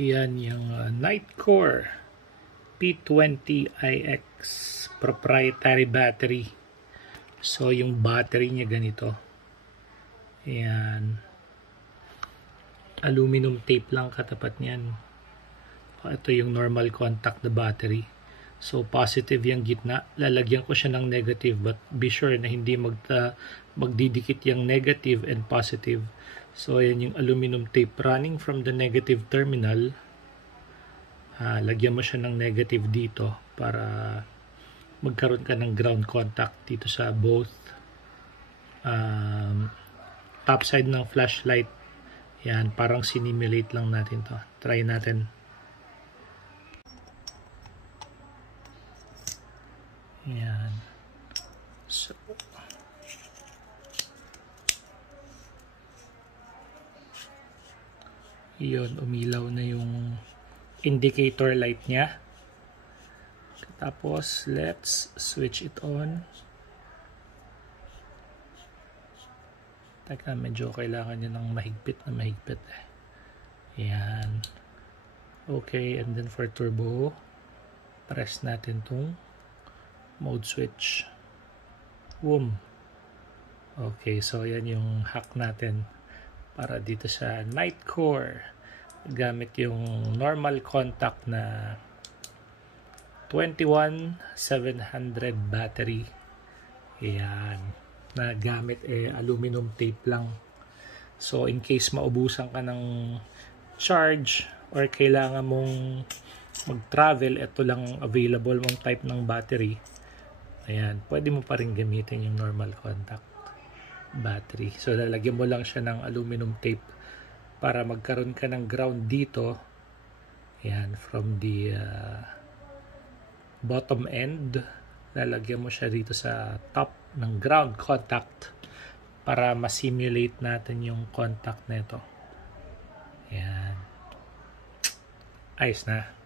Yan yung Nitecore P20iX proprietary battery. So yung battery niya ganito. Yan. Aluminum tape lang katapat niyan. Ito yung normal contact na battery. So positive yung gitna. Lalagyan ko siya ng negative, but be sure na hindi magdidikit yung negative and positive. So ayan yung aluminum tape running from the negative terminal. Lagyan mo siya ng negative dito para magkaroon ka ng ground contact dito sa both top side ng flashlight. Yan, parang sinimulate lang natin to. Try natin. Yan. So, yun, umilaw na yung indicator light niya. Tapos, let's switch it on. Teka, medyo kailangan niya ng mahigpit na mahigpit. Yan. Okay, and then for turbo, press natin tong mode switch. Boom. Okay, so yan yung hack natin para dito sa Nitecore. Gamit yung normal contact na 21700 battery. Yan. Na gamit aluminum tape lang. So in case maubusan ka ng charge or kailangan mong mag-travel, ito lang available mong type ng battery. Ayan, pwede mo pa rin gamitin yung normal contact battery. So lalagyan mo lang siya ng aluminum tape para magkaroon ka ng ground dito. Ayan, from the bottom end, lalagyan mo siya dito sa top ng ground contact para ma-simulate natin yung contact nito. Ayan. Ayos na.